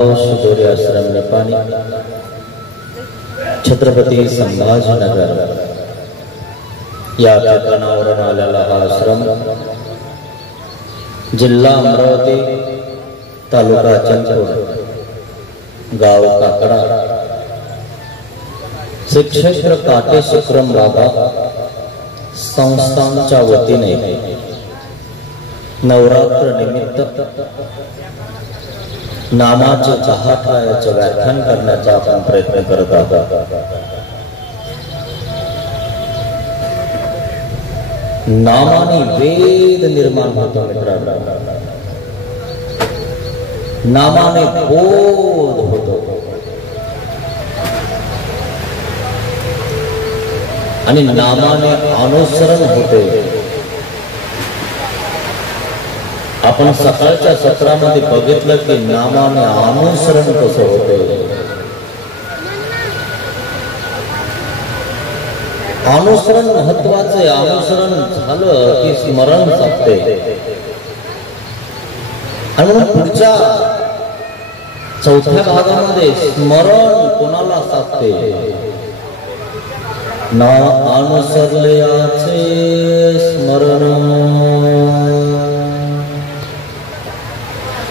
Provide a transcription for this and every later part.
शिदोरी आश्रम नेपानी छत्रपती संभाजीनगर या ठिकाणावरून आलेला हा आश्रम जिल्हा अमरावती, तालुका चंदपूर, गाव काकडा, श्री क्षेत्र काटेश्वरम बाबा संस्थानच्या वतीने नवरात्र निमित्त नामाचे 10 अध्यायाचे व्याख्यान करण्याचा आपण प्रयत्न करत आहोत। नामाने वेद निर्माण होतो मित्रांनो, नामाने बोध होतो आणि नामाने अनुसरण होते। आपण सकाळच्या सत्रामध्ये बघितलं की नामाने अनुसरण कसं होते। अनुसरण महत्वाचे, अनुसरण झालं की स्मरण साधते आणि म्हणून पुढच्या 4थ्या भागामध्ये स्मरण कोणाला साधते? ना अनुसरल्याचे स्मरण।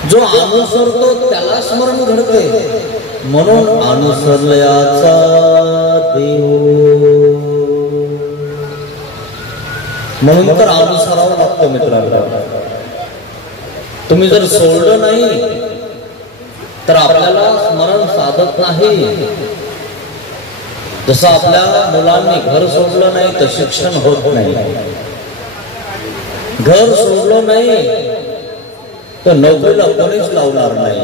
जो अनुसरतो त्याला स्मरण घडते, म्हणून अनुसरल्याचा देव, म्हणून तर अनुसरावं लागतं मित्रांनो। तुम्ही जर सोडलं नाही तर आपल्याला स्मरण साधत नाही। जसं आपल्या मुलांनी घर सोडलं नाही तर शिक्षण होत नाही, घर सोडलं नाही तर नोकरीला कोणीच लावणार नाही।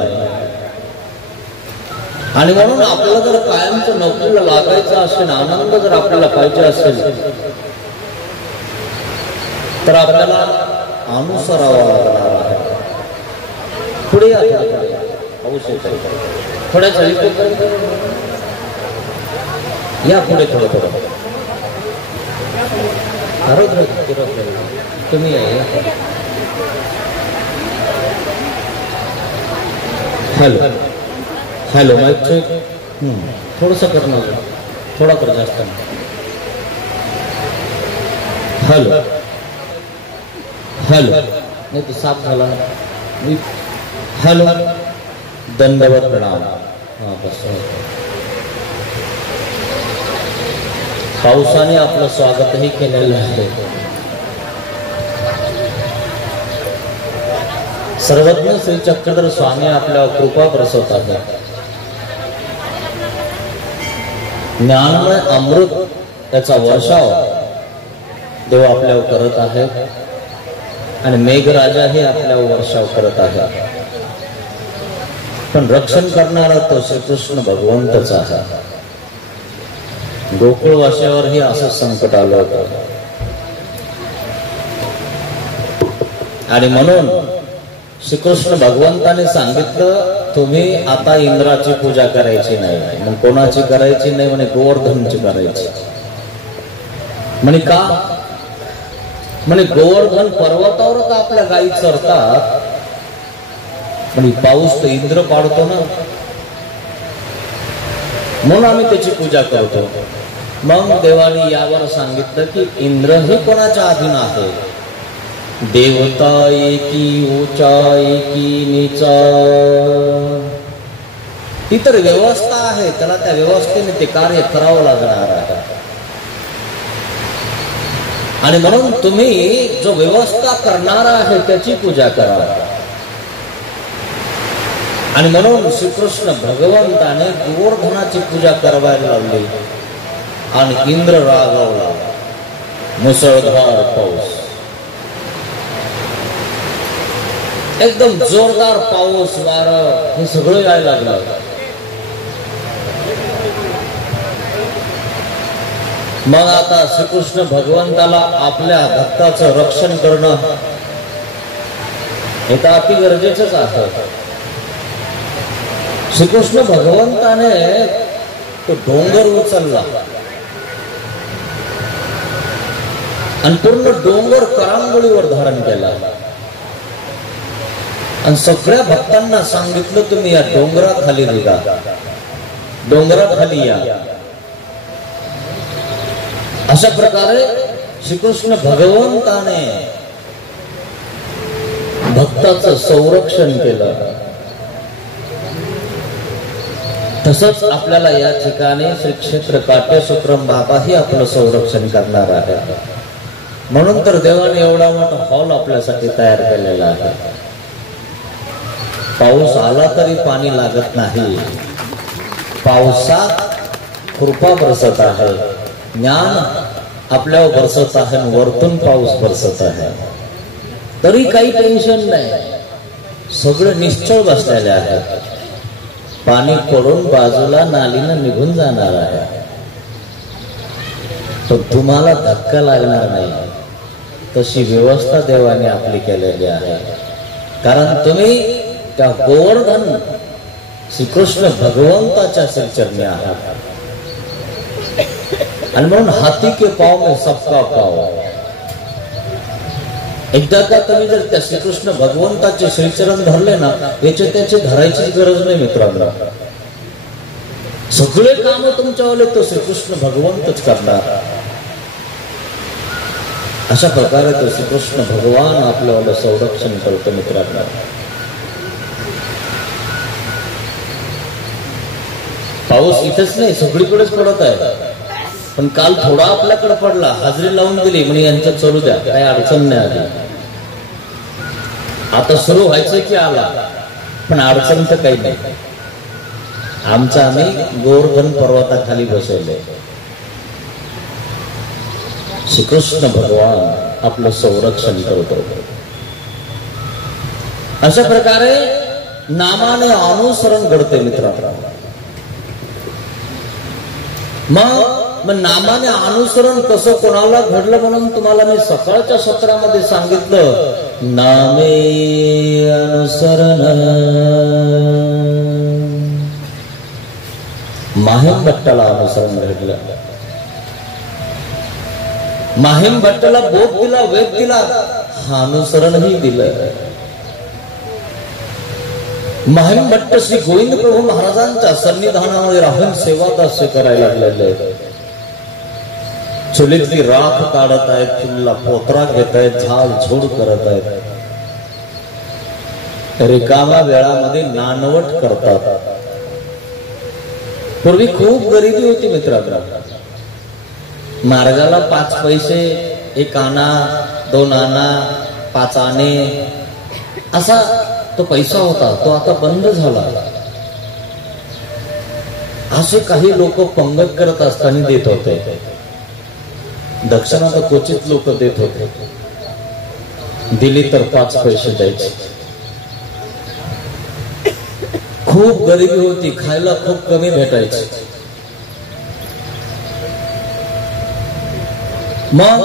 आणि म्हणून आपल्याला जर कायमचं नोकरीला लागायचं असेल, आनंद जर आपल्याला पाहिजे असेल तर आपल्याला अनुसरावं लागणार आहे। पुढे या, थोड्या या पुढे थोडं तुम्ही हेलो हेलो माइक चेक, थोडंसं करणार, थोडा कर, जास्त नाही। हेलो हेलो नाही तो साफ झाला। हेलो, दंडवत प्रणाम। हा बस, पावसाने आपलं स्वागतही केलेलं आहे। सर्वज्ञ श्री चक्रधर स्वामी आपल्यावर कृपा बरसवतात। ज्ञानमय अमृत त्याचा वर्षाव देव आपल्यावर करत आहे आणि मेघराजा हे आपल्यावर वर्षाव करत आहे। पण रक्षण करणारा तो श्रीकृष्ण भगवंतच आहे। गोकुळवासियावरही असं संकट आलं होतं आणि म्हणून श्रीकृष्ण भगवंताने सांगितलं, तुम्ही आता इंद्राची पूजा करायची नाही। मग कोणाची करायची नाही? म्हणे गोवर्धनची करायची। म्हणे का? म्हणे गोवर्धन पर्वतावर का आपल्या गायी चरतात? म्हणे पाऊस तर इंद्र पाडतो ना, म्हणून आम्ही त्याची पूजा करतो। मग देवाने यावर सांगितलं की इंद्र ही कोणाच्या अधीन आहे? देवता एकी ऊंचा एकी नीचा, ती तर व्यवस्था आहे, त्याला त्या व्यवस्थेने ते कार्य करावं लागणार आहे। आणि म्हणून तुम्ही जो व्यवस्था करणारा आहे त्याची पूजा करा। आणि म्हणून श्रीकृष्ण भगवंताने गोवर्धनाची पूजा करायला लावली आणि इंद्र रागावला। मुसळधार पाऊस, एकदम जोरदार पाऊस, वारं हे सगळं यायला लागलं। मग आता श्रीकृष्ण भगवंताला आपल्या भक्ताचं रक्षण करणं हे तर अति गरजेचंच आहे। श्रीकृष्ण भगवंताने तो डोंगर उचलला आणि पूर्ण डोंगर करांगोळीवर धारण केला। आणि सगळ्या भक्तांना सांगितलं तुम्ही या डोंगराखाली निघा, डोंगराखाली या. अशा प्रकारे श्रीकृष्ण भगवंताने भक्ताचं संरक्षण केलं. तसंच आपल्याला या ठिकाणी श्री क्षेत्र काटेसूत्रम बाबाही आपलं संरक्षण करणार आहे. म्हणून तर देवाने एवढा मोठा हॉल आपल्यासाठी तयार केलेला आहे. पाऊस आला तरी पाणी लागत नाही, पावसात कृपा बरसत आहे, ज्ञान आपल्यावर बरसत आहे, वरतून पाऊस बरसत आहे, तरी काही टेन्शन नाही. सगळे निश्चळ बसलेले आहेत. पाणी पडून बाजूला नालीनं निघून जाणार आहे, तर तुम्हाला धक्का लागणार नाही. तशी व्यवस्था देवाने आपली केलेली आहे. कारण तुम्ही त्या गोवर्धन श्रीकृष्ण भगवंताच्या श्रीचरणी आहात. आणि म्हणून हाथी के पाव में सबका पाव. एकदा का तुम्ही जर त्या श्रीकृष्ण भगवंताचे श्रीचरण धरले ना, याचे त्याचे धरायची गरज नाही मित्रांनो. सगळे काम तुमच्यावाले तो श्रीकृष्ण भगवंतच करणार. अशा प्रकारे तो श्रीकृष्ण भगवान आपल्याला संरक्षण करतो मित्रांनो. पाऊस इथेच नाही, सगळीकडेच पडत आहे. पण काल थोडा आपल्याकडे पडला, हाजरी लावून दिली म्हणजे यांचं चालू द्या, काही अडचण नाही आली. आता सुरू व्हायचं की आला, पण अडचण तर काही नाही. आमचं आम्ही गोवर्धन पर्वताखाली बसवले. श्रीकृष्ण भगवान आपलं संरक्षण करतो. अशा प्रकारे नामाने अनुसरण घडते मित्रांनो. मग नामाने अनुसरण कसं कोणाला घडलं म्हणून तुम्हाला मी सकाळच्या सत्रामध्ये सांगितलं. नामे अनुसरण. माहिम भट्टाला अनुसरण घडलं. माहिम भट्टाला बोध दिला, वेद दिला, हा अनुसरणही दिलं. माहिम भट्ट श्री गोविंद प्रभू महाराजांच्या सन्निधानामध्ये राहून सेवादास्य करायला लागलेले. चुलीतली राख काढत आहेत, चुलीला पोतरा घेत आहेत, झाड झोड करत आहेत. रिकामा वेळामध्ये नानवट करतात. पूर्वी खूप गरिबी होती मित्रांनो. मार्गाला 5 पैसे, 1 आना, 2 आना, 5 आणे असा तो पैसा होता. तो आता बंद झाला. असे काही लोक पंगत करत असताना देत होते. दक्षिणा तर क्वचित लोक देत होते. दिली तर 5 पैसे द्यायचे. खूप गरिबी होती, खायला खूप कमी भेटायचे. मग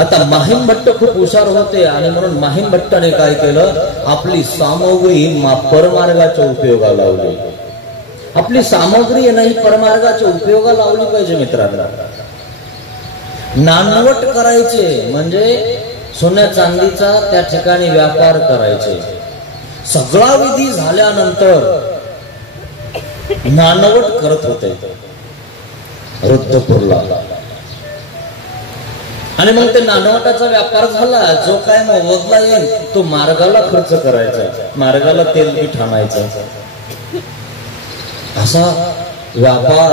आता माहिम भट्ट खूप हुशार होते आणि म्हणून माहिम भट्टाने काय केलं, आपली सामग्री परमार्गाच्या उपयोगाला लावली. आपली सामग्री नाही परमार्गाच्या उपयोगाला लावली पाहिजे मित्रांनो. नानवट करायचे म्हणजे सोन्या चांदीचा त्या ठिकाणी व्यापार करायचे. सगळा विधी झाल्यानंतर नानवट करत होते रुद्रपूरला. आणि मग ते नानवटाचा व्यापार झाला. जो काय मोबदला येईल तो मार्गाला खर्च करायचा, मार्गाला तेल पीठ आणायचं. असा व्यापार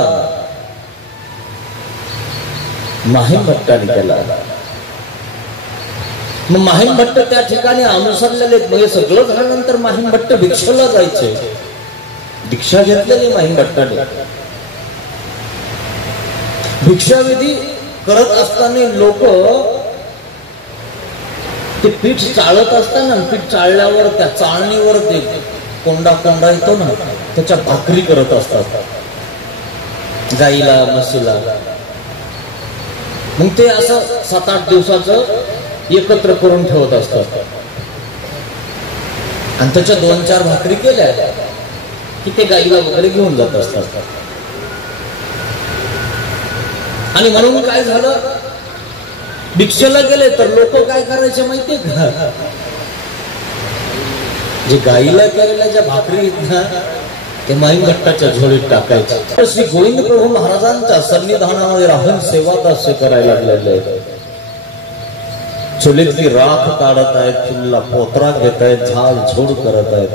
माहिम भट्टाने केला. मग माहिम भट्ट त्या ठिकाणी अनुसरलेले. म्हणजे सगळं झाल्यानंतर माहिम भट्ट भिक्षेला जायचे. दीक्षा घेतलेली माहिम भट्टाने. भिक्षाविधी करत असताना लोक ते पीठ चाळत असताना, पीठ चाळल्यावर त्या चाळणीवर ते कोंडा कोंडा येतो ना, त्याच्या भाकरी करत असतात गाईला, म्हशीला. मग ते असं 7-8 दिवसाचं एकत्र करून ठेवत असतात. आणि त्याच्या 2-4 भाकरी केल्या की ते गाईला वगैरे घेऊन जात असतात. आणि म्हणून काय झालं, भिक्षेला गेले तर लोक काय करायचे माहितीये का, जे गाईला केलेल्या ज्या भाकरी आहेत ना ते माहीम भट्टाच्या झोळीत टाकायचे. श्री गोविंद प्रभू महाराजांच्या सन्निधानामध्ये राहून सेवा दास्य करायला लागलेले. चुलीतली राख काढत आहेत, चुलीला पोतरा घेत आहेत, झाड झोड करत आहेत.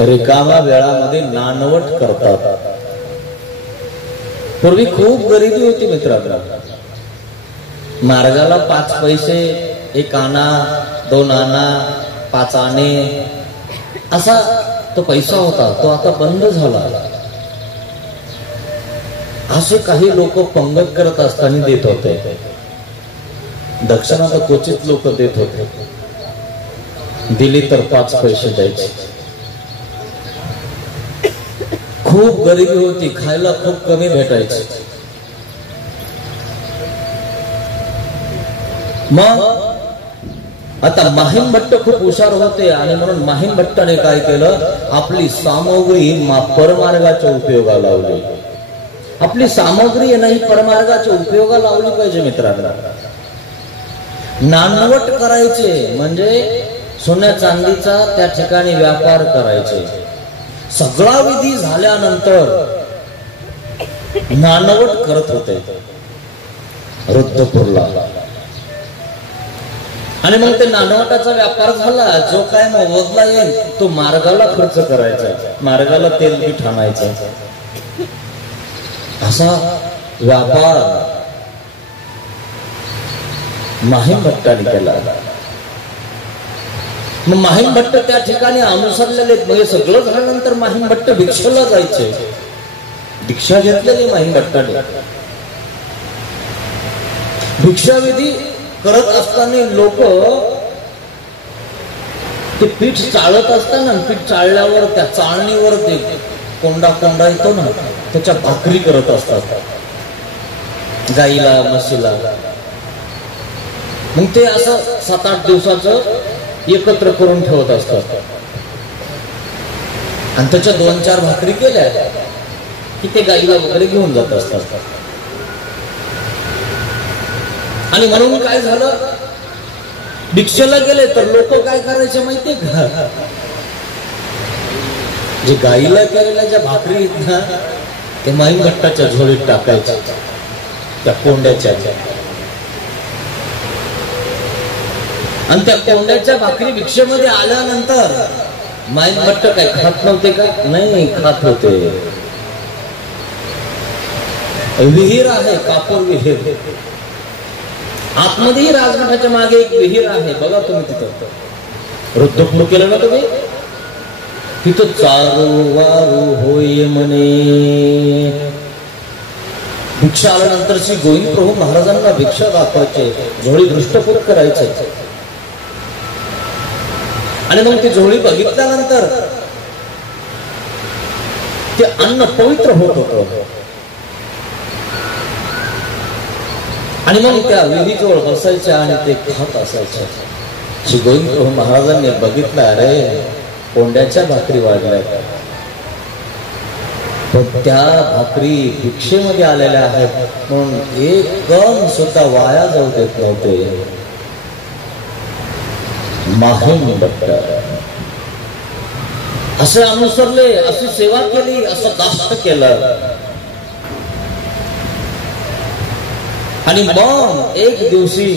रिकामा वेळामध्ये नानवट करतात. पूर्वी खूप गरिबी होती मित्रांनो. मार्गाला 5 पैसे, 1 आना, 2 आना, 5 आणे असा तो पैसा होता. तो आता बंद झाला. असे काही लोक पंगत करत असताना देत होते. दक्षिणा तर क्वचित लोक देत होते. दिली तर 5 पैसे द्यायचे. खूप गरिबी होती, खायला खूप कमी भेटायचे. मग आता माहीम भट्ट खूप हुशार होते आणि म्हणून माहीम भट्टाने काय केलं, आपली सामग्री परमार्गाच्या उपयोगाला लावली. आपली सामग्री नाही परमार्गाच्या उपयोगाला लावली पाहिजे मित्रांनो. नानवट करायचे म्हणजे सोन्या चांदीचा त्या ठिकाणी व्यापार करायचे. सगळा विधी झाल्यानंतर नानवट करत होते रुद्रपूरला. आणि मग ते नानवटाचा व्यापार झाला. जो काय मोबदला येईल तो मार्गाला खर्च करायचा, मार्गाला तेल पीठ आणायचं. असा व्यापार माहीम भट्टाने केला. मग माहीम भट्ट त्या ठिकाणी अनुसरलेले. म्हणजे सगळं झाल्यानंतर माहीम भट्ट भिक्षेला जायचे. दीक्षा घेतलेली माहीम भट्टाने. भिक्षाविधी करत असताना लोक ते पीठ चाळत असताना, पीठ चाळल्यावर त्या चाळणीवर ते कोंडा कोंडा येतो ना, त्याच्या भाकरी करत असतात गाईला म्हशीला. मग ते असं 7-8 दिवसाचं एकत्र करून ठेवत असतात. आणि त्याच्या 2-4 भाकरी केल्या की ते गाईला वगैरे घेऊन जात असतात. आणि म्हणून काय झालं, भिक्षेला गेले तर लोक काय करायचे माहितीये का, जे गाईला केलेल्या ज्या भाकरी आहेत ना ते माहीम भट्टाच्या झोळीत टाकायचे, त्या कोंड्याच्या. आणि त्या कोंड्याच्या भाकरी भिक्षेमध्ये आल्यानंतर माहीम भट्ट काय खात नव्हते का? नाही, खात होते. विहीर आहे, कापूर विहीर. आतमध्येही राजमठाच्या मागे एक विहीर आहे, बघा तुम्ही तिथं. रुद्रपूर केलं ना तुम्ही, तिथं चारू वारू होय म्हणे. भिक्षा आल्यानंतर श्री गोविंद प्रभू महाराजांना भिक्षा दाखवायचे, झोळी दृष्टपूर करायचे. आणि मग ती झोळी बघितल्यानंतर ते अन्न पवित्र होत होतं. आणि मग त्या विधीजवळ बसायच्या आणि ते खात असायचे. श्री गोविंद प्रभू महाराजांनी बघितलं, अरे कोंड्याच्या भाकरी वाढल्या, पण त्या भाकरी भिक्षेमध्ये आलेल्या आहेत म्हणून एक कण सुद्धा वाया जाऊ देत नव्हते. माहीम भट्ट असे अनुसरले, अशी सेवा केली, असं दास्त केलं. आणि मग एक दिवशी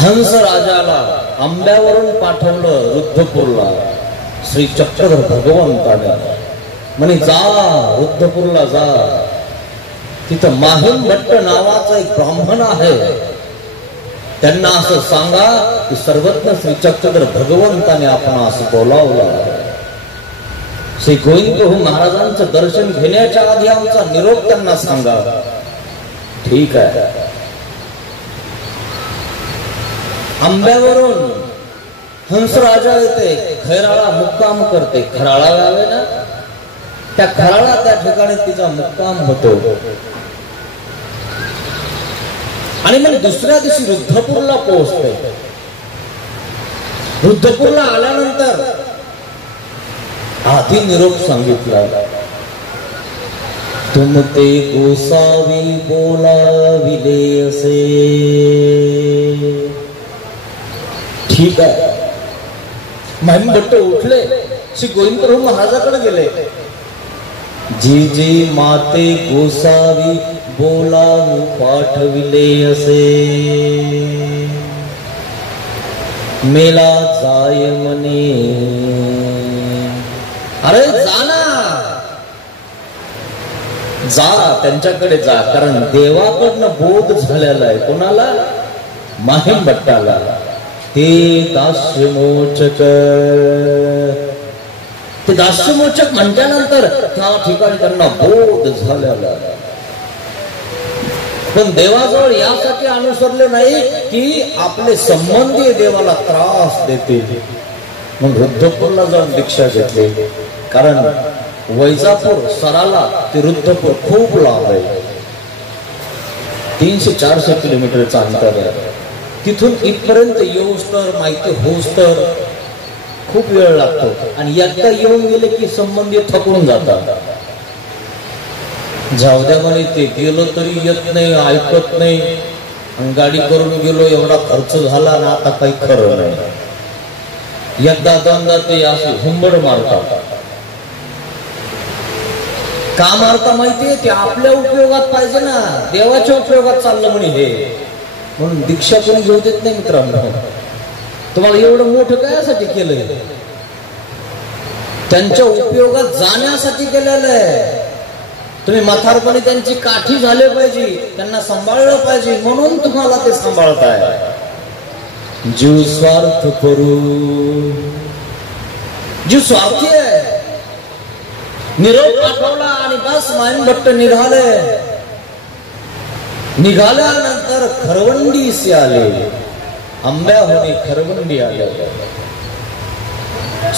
हंस राजाला आंब्यावरून पाठवलं रुद्रपूरला श्री चक्रधर भगवंताने. म्हणे जा रुद्रपूरला जा, तिथं माहीम भट्ट नावाचा एक ब्राह्मण आहे, त्यांना असं सांगा की सर्वज्ञ श्री चक्रधर भगवंताने आपण असं बोलावलं. श्री गोविंद प्रभू महाराजांचं दर्शन घेण्याच्या आधी आमचा निरोप त्यांना सांगा. ठीक आहे. आंब्यावरून हंसराजा येते, खैराळा मुक्काम करते. खराळा गाव आहे ना, त्या खराळा त्या ठिकाणी तिचा मुक्काम होतो. आणि मग दुसऱ्या दिवशी रुद्रपूरला पोहोचते. रुद्रपूरला आल्यानंतर आधी निरोप सांगितला, तुम ते गोसावी बोलाविले असे. ठीक आहे. महिम भट्ट उठले, श्री गोविंद प्रभू महाराजाकडे गेले. जी जी माते गोसावी बोलावू पाठविले असे, मेला जाय म्हणे. अरे जा ना, जा त्यांच्याकडे जा, कारण देवाकडनं बोध झालेला आहे. कोणाला? महिम भट्टाला. ते दास्यमोचक, ते दास्यमोचक म्हटल्यानंतर त्या ठिकाणी त्यांना बोध झालेला. पण देवाजवळ यासाठी अनुसरले नाही की आपले संबंधी देवाला त्रास देतील. मग रुद्धपूरला जाऊन दीक्षा घेतली, कारण वैजापूर सराला ते रुद्धपूर खूप लांब आहे. 300-400 किलोमीटरचा अंतर आहे. तिथून इथपर्यंत येऊस तर, माहिती होऊस तर खूप वेळ लागतो. आणि एकदा येऊन गेले की संबंधी थकून जातात. जाऊ द्या म्हणे, ते गेलो तरी येत नाही, ऐकत नाही. गाडी करून गेलो, एवढा खर्च झाला ना, आता काही खरं नाही. एकदा दोनदा ते असे हुंबड मारतात. का मारता माहितीये? ते आपल्या उपयोगात पाहिजे ना, देवाच्या उपयोगात चाललं म्हणे हे. म्हणून दीक्षा कोणी घेऊ देत नाही मित्रांनो. तुम्हाला एवढं मोठं कायासाठी केलंय? त्यांच्या उपयोगात जाण्यासाठी केलेलं आहे. तुम्ही म्हातारपणी त्यांची काठी झाले पाहिजे, त्यांना सांभाळलं पाहिजे, म्हणून तुम्हाला ते सांभाळताय. जीव स्वार्थ करू, जीव स्वार्थी आहे. निरोप पाठवला आणि बस महिम भट्ट निघाले. निघाल्यानंतर खरवंडीस आले. आंब्याहोनी खरवंडी आले.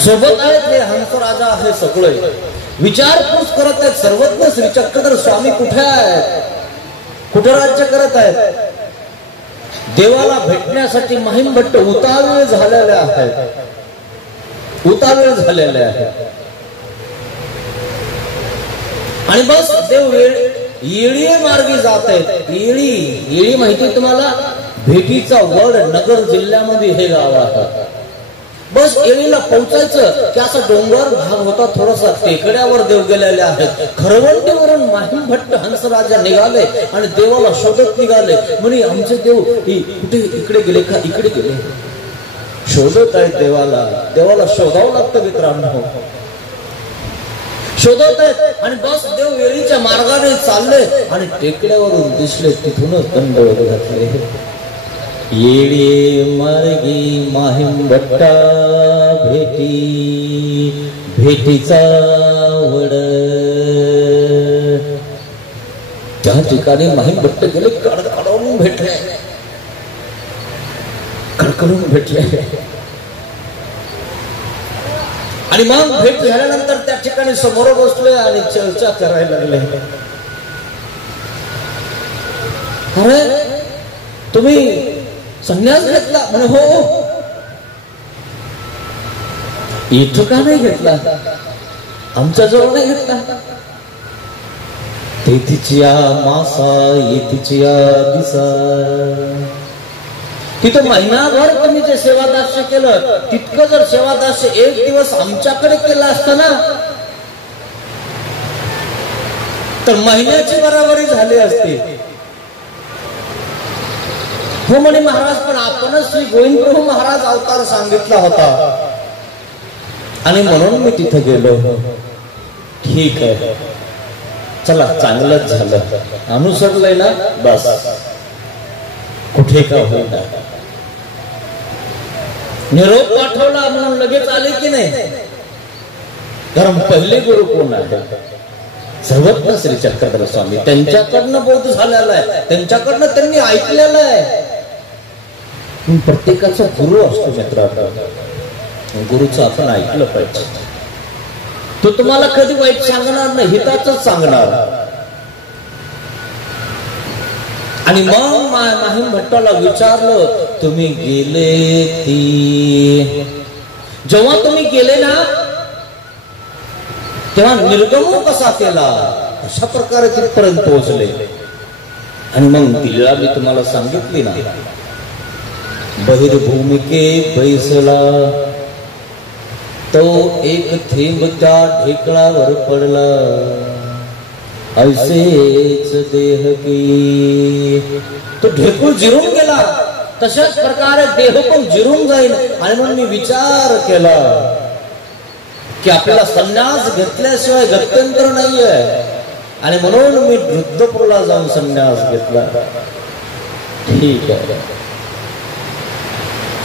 सोबत आहेत हे हंसराजा आहे सगळे. विचारपूस करत आहेत. सर्वज्ञ श्री चक्रधर स्वामी कुठे आहेत? कुठे राज्य करत आहेत? देवाला भेटण्यासाठी महिम भट्ट उतावीळ झालेले आहेत. उतावीळ झालेले आहेत. आणि बस देव येळी मार्गी जात आहेत. येळी माहिती तुम्हाला? भेटीचा वड नगर जिल्ह्यामध्ये हे गाव आहे. बस येळीला पोहोचायचं की असा डोंगर भाग होता, थोडासा टेकड्यावर देव गेलेले आहेत. खरवंडीवरून महिम भट्ट हंसराजा निघाले आणि देवाला शोधत निघाले. म्हणे आमचे देव कुठे इकडे गेले का? इकडे गेले. शोधत आहेत देवाला. देवाला शोधावं लागतं मित्रांनो. शोधत आहेत आणि बस देव वेळीच्या मार्गाने चालले आणि टेकड्यावरून दिसले. तिथूनच दंडवत घातले. येळे मार्गी महिम भट्टा भेटी, भेटीचा वड. त्या ठिकाणी महिम भट्ट गेले. कडकडून भेटले. कडकडून भेटले. आणि मग भेट झाल्यानंतर त्या ठिकाणी समोर बसले आणि चर्चा करायला लागले. अरे तुम्ही संन्यास घेतला? म्हणे हो. इथं का नाही घेतला? आमच्या जवळ नाही घेतला. तेथीच्या मासा येथीच्या दिसा. तिथं महिनाभर तुम्ही जे सेवादास्य केलं, तितकं जर सेवादास्य एक दिवस आमच्याकडे केलं असतं ना, तर महिन्याची बराबरी झाली असती. हो म्हणे महाराज, पण आपणच श्री गोविंद प्रभू महाराज अवतार सांगितला होता आणि म्हणून मी तिथे गेलो. ठीक आहे, चला चांगलंच झालं. अनुसरलंय ना, बस कुठे का होईना. निरोप पाठवला म्हणून लगेच आले की नाही? कारण पहिले गुरु कोण आहे? सर्वज्ञ श्री चक्रधर स्वामी. त्यांच्याकडनं बोध झालेला आहे, त्यांच्याकडनं त्यांनी ऐकलेलं आहे. प्रत्येकाचा गुरु असतो मित्रांनो. गुरुचं आपण ऐकलं पाहिजे. तो तुम्हाला कधी वाईट सांगणार नाही, हिताच सांगणार. आणि मग महिम भट्टाला विचारलं, तुम्ही गेले ती जेव्हा तुम्ही गेले ना, तेव्हा निर्गमन कसा केला? अशा प्रकारे तिथपर्यंत पोहोचले. आणि मग दिल्लीला मी तुम्हाला सांगितली ना, बहिर्भूमिके बैसला, तो एक थेंब त्या ढेकळावर पडला, ऐसेच देह की. तो ढेकूळ जिरून गेला, तशाच प्रकारे देह पण जिरून जाईल. आणि म्हणून मी विचार केला की आपल्याला संन्यास घेतल्याशिवाय गत्यंतर नाहीये, आणि म्हणून मी रुद्रपूरला जाऊन संन्यास घेतला. ठीक आहे.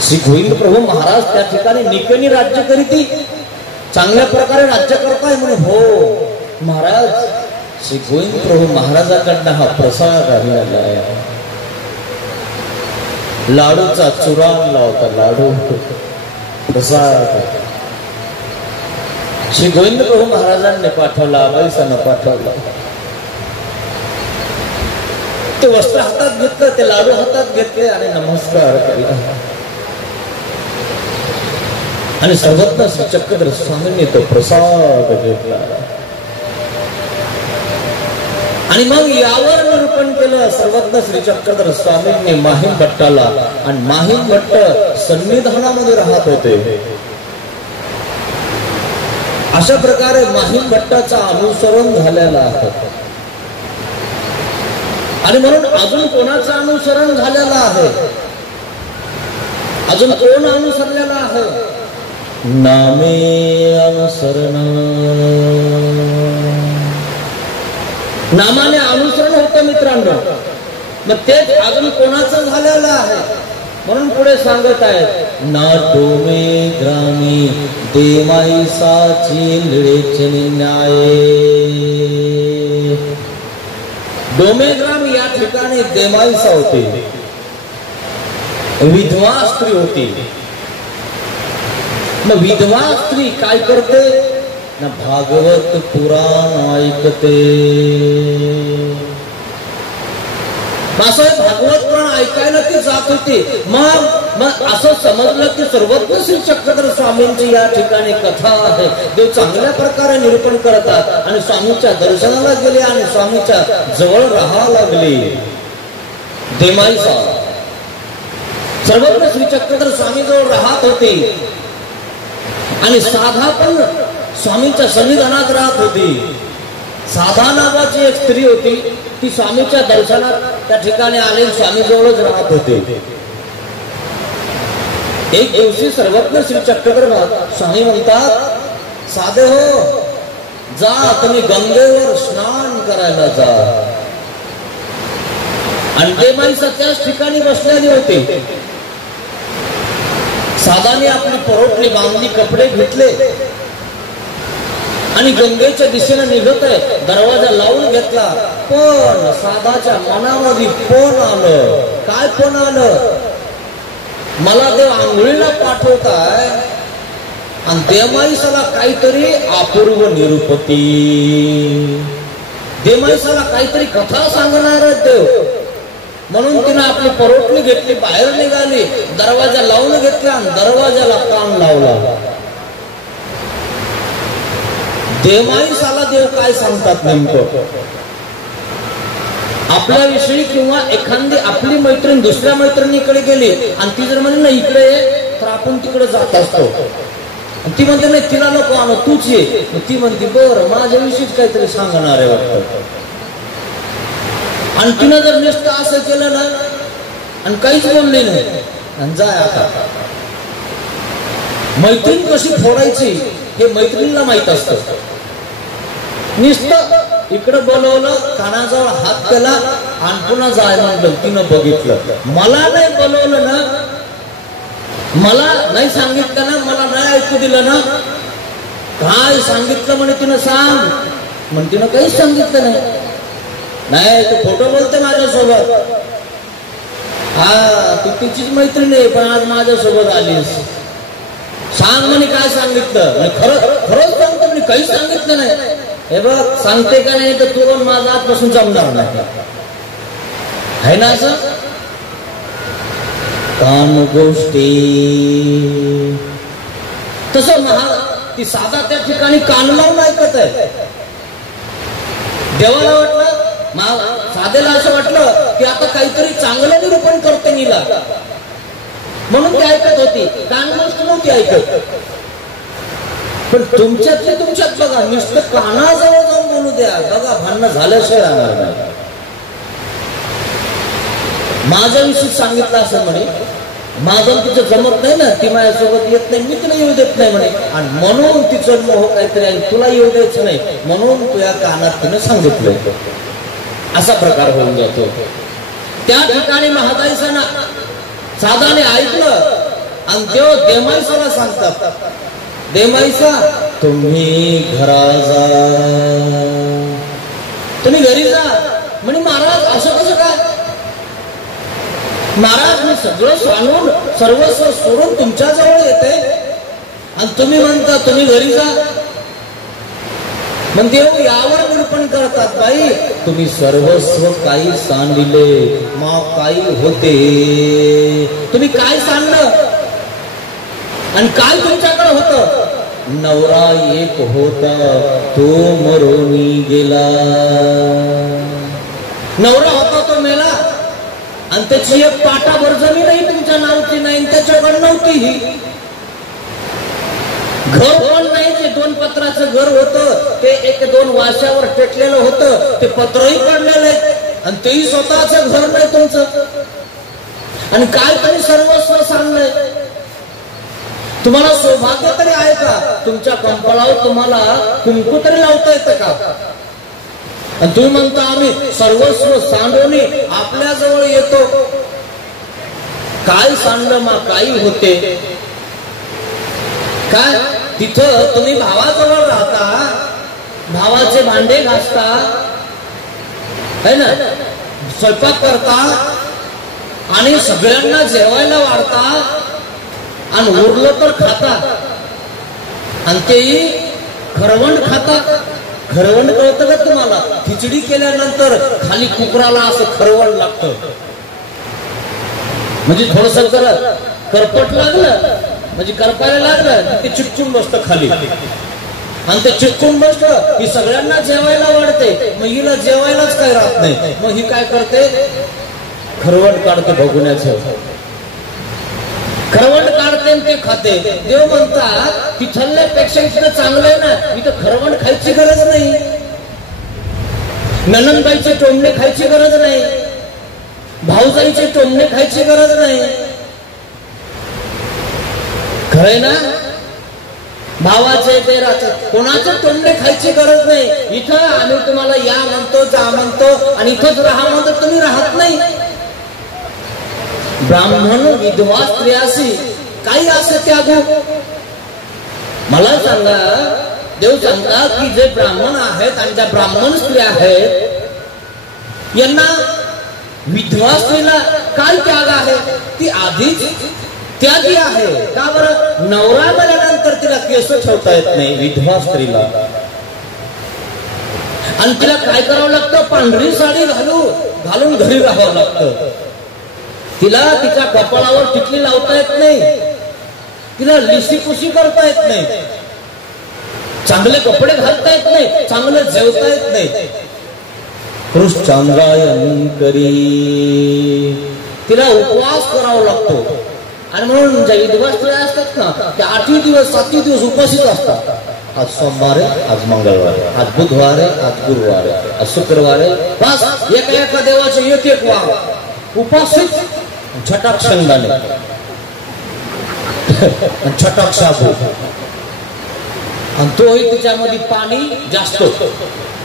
श्री गोविंद प्रभू महाराज त्या ठिकाणी निकणी राज्य करीती, चांगल्या प्रकारे राज्य करताय म्हणे. हो महाराज, श्री गोविंद प्रभू महाराजाकडनं हा प्रसाद आलेला आहे. लाडूचा चुरा आणला होता, लाडू प्रसाद श्री गोविंद प्रभू महाराजांनी पाठवला, बैसानं पाठवला. ते वस्त्र हातात घेतलं, ते लाडू हातात घेतले आणि नमस्कार केला. आणि सर्वत्र श्री चक्रधर स्वामींनी तो प्रसाद घेतला. आणि मग यावर निरूपण केलं सर्वज्ञ श्री चक्रधर स्वामींनी माहीम भट्टाला. आणि माहीम भट्ट सन्निधानामध्ये राहत होते. अशा प्रकारे माहीम भट्टाचं अनुसरण झालेलं आहे. आणि म्हणून अजून कोणाचं अनुसरण झालेलं आहे? अजून कोण अनुसरलेलं आहे? नामे अनुसरण. नामाने अनुसरण होतं मित्रांनो. मग तेच अजून कोणाचं झालेलं आहे? म्हणून पुढे सांगत आहेत, ना डोमे ग्रामी देमाई साची लिळेचे न्याय. डोमेग्राम या ठिकाणी देमाईसा होती, विधवा स्त्री होती. मग विधवा स्त्री काय करते ना? भागवत पुराण ऐकते. भागवत पुराण ऐकायला ती जात होती. मग असं समजलं की सर्वज्ञ श्री चक्रधर स्वामींची या ठिकाणी कथा आहे. देव चांगल्या प्रकारे निरूपण करतात. आणि स्वामीच्या दर्शनाला गेले आणि स्वामीच्या जवळ राहा लागले. देमाईसा सर्वज्ञ श्री चक्रधर स्वामी जवळ राहत होती. आणि साधा पण स्वामींच्या सन्निधानात राहत होती. साधा नावाची एक स्त्री होती. ती स्वामीच्या दर्शनात त्या ठिकाणी आले, स्वामी जवळच राहत होते. एक दिवशी सर्वज्ञ श्री चक्रधर स्वामी म्हणतात, साधे हो, जा तुम्ही गंगेवर स्नान करायला जा. आणि देमाईसा त्याच ठिकाणी बसलेली होती. साधाने आपली परोटली बांधली, कपडे घेतले आणि गंगेच्या दिशेने निघत आहे. दरवाजा लावून घेतला. पण साधाच्या मनामध्ये पण आलं. काय पण आलं? मला देव आंघोळीला पाठवताय आणि देमाईसाला काहीतरी अपूर्व निरूपती, देमाईसाला काहीतरी कथा सांगणार देव. म्हणून तिने आपली परोटली घेतली, बाहेर निघाली, दरवाजा लावून घेतला आणि दरवाजाला कान लावला. देमाईसाला देव काय सांगतात नेमकं आपल्याविषयी? किंवा एखादी आपली मैत्रीण दुसऱ्या मैत्रिणीकडे गेली आणि ती जर म्हणली ना इकडे ये, तर आपण तिकडे जात असतो. ती म्हणते नाही, तिला नको आणू, तूच ये. ती म्हणते बरं, माझ्याविषयीच काहीतरी सांगणार आहे वाटतं. आणि तिनं जर नुसतं असं केलं ना आणि काहीच बोलले नाही आणि जाय आता. मैत्रीण कशी फोडायची हे मैत्रिणीला माहित असतं. नुसतं इकडं बोलवलं, कानाजवळ हात केला आणि पुन्हा जाय म्हणलं. तिनं बघितलं, मला नाही बोलवलं ना, मला नाही सांगितलं ना, मला नाही ऐकू दिलं ना, काय सांगितलं म्हणे तिनं सांग. म्हण तिनं काहीच सांगितलं नाही. नाही, तू खोटं बोलते माझ्यासोबत. हा, तू तिचीच मैत्रीण आहे पण आज माझ्यासोबत आलीस. सांग म्हणे काय सांगितलं. खरंच सांगतो म्हणे, काहीच सांगितलं नाही. हे बघ, सांगते का नाही तर तू माझा आजपासून जमणार नाही, आहे ना असं. काम गोष्टी तसं ती साधा त्या ठिकाणी कान लावून ऐकत आहे. देवाला वाटलं, साधेला असं वाटलं की आता काहीतरी चांगलं निरूपण करते नीला. म्हणून ती ऐकत होती, कान गोष्ट नव्हती ऐकत. पण तुमच्यातले तुमच्यात बघा, नुसतं कानाजवळ जाऊन बोलू द्या, बघा भांडणं झाल्याशिवाय राहणार नाही. माझ्याविषयी सांगितलं असं म्हणे, माझं तिचं जमत नाही ना, ती माझ्यासोबत येत नाही, मी तिला येऊ देत नाही म्हणे, आणि म्हणून तिचं मोह काहीतरी आहे, तुला येऊ द्यायचं नाही म्हणून तुझ्या कानात तिने सांगितलंय. असा प्रकार होऊन जातो. त्या ठिकाणी महादाईसांना साधाने ऐकलं आणि देव देमाईसाला सांगतात, देमाईसा तुम्ही घरा जा, तुम्ही घरी जा. म्हणे महाराज असं कसं काय? महाराज मी सगळं सांगून सर्वस्व सोडून तुमच्या जवळ येते आणि तुम्ही म्हणता तुम्ही घरी जा. मग देव यावर निरूपण करतात, बाई तुम्ही सर्वस्व काही सांडिले मग काही होते. तुम्ही काय सांडलं आणि काय तुमच्याकडे होतं? नवरा एक होता तो मरोनी गेला. नवरा होता तो मेला आणि त्याची एक पाटाभर जमीनही तुमच्या नावची नाही, त्याच्याकडे नव्हती. ही घर पण नाही, ते 2 पत्राचं घर होतं, ते 1-2 वाशावर टेकलेलं होतं, ते पत्रही पडलेलं आहे आणि तेही स्वतःचं घर नाही तुमचं. आणि काय तरी सर्वस्व सांगलंय. तुम्हाला सौभाग्य तरी आहे का? तुमच्या कंपाळावर तुम्हाला कुंकू तरी लावता येतं का? आणि तुम्ही म्हणता आम्ही सर्वस्व सांडून आपल्या जवळ येतो. काय सांडलं मा काही होते काय? तिथं तुम्ही भावाजवळ राहता, भावाचे भांडे घासता है ना, स्वयंपाक करता आणि सगळ्यांना जेवायला वाढता आणि उरलं तर खाता आणि तेही खरवंड खाता. खरवंड कळतं का तुम्हाला? खिचडी केल्यानंतर खाली कुकराला असं खरवंड लागतं, म्हणजे थोडस करपट लागलं म्हणजे करपायला लागलं ते चिटकून बसतं खाली आणि ते चिटकून बसलं ही सगळ्यांना जेवायला वाढते. मग हिला जेवायलाच काय राहत नाही, मग ही काय करते? खरवंड काढते, भगुण्याचं खरवंड काढते ते खाते. देव म्हणतात तिथल्यापेक्षा इथं चांगलं आहे ना, इथं खरवंड खायची गरज नाही, ननंदबाईचे टोमणे खायची गरज नाही, भाऊजाईचे टोमणे खायची गरज नाही. खरंय ना? भावाचे बेराचे कोणाचे टोमणे खायची गरज नाही. इथं आम्ही तुम्हाला या म्हणतो, जा म्हणतो आणि इथंच राहा म्हणतो, तुम्ही राहत नाही. ब्राह्मण विधवा स्त्रियाशी काही असं त्यागू. मला सांगा, देव सांगतात की जे ब्राह्मण आहेत आणि ज्या ब्राह्मण स्त्रिया आहेत यांना विधवा स्त्रीला काय त्याग आहे? ती आधीच त्यागी आहे. का बरं? नवरा मेल्यानंतर तिला केस ठेवता येत नाही विधवा स्त्रीला, आणि तिला काय करावं लागतं? पांढरी साडी घालून घरी राहावं लागतं. तिला तिच्या कपाळावर टिकली लावता येत नाही, तिला लिशीपुशी करता येत नाही, चांगले कपडे घालता येत नाही, चांगलं जेवता येत नाही. कृष्णांद्रायण करी तिला उपवास करावा लागतो. आणि म्हणून ज्या विधवा स्त्रिया असतात ना, त्या 8 दिवस 7 दिवस उपाशीच असतात. आज सोमवार आहे, आज मंगळवार आहे, आज बुधवार आहे, आज गुरुवार आहे, आज शुक्रवार आहे. बस एका देवाचे एक वार उपासित, छटाक शेंगदाणे छटाक शाबू, आणि तोही त्याच्यामध्ये पाणी जास्त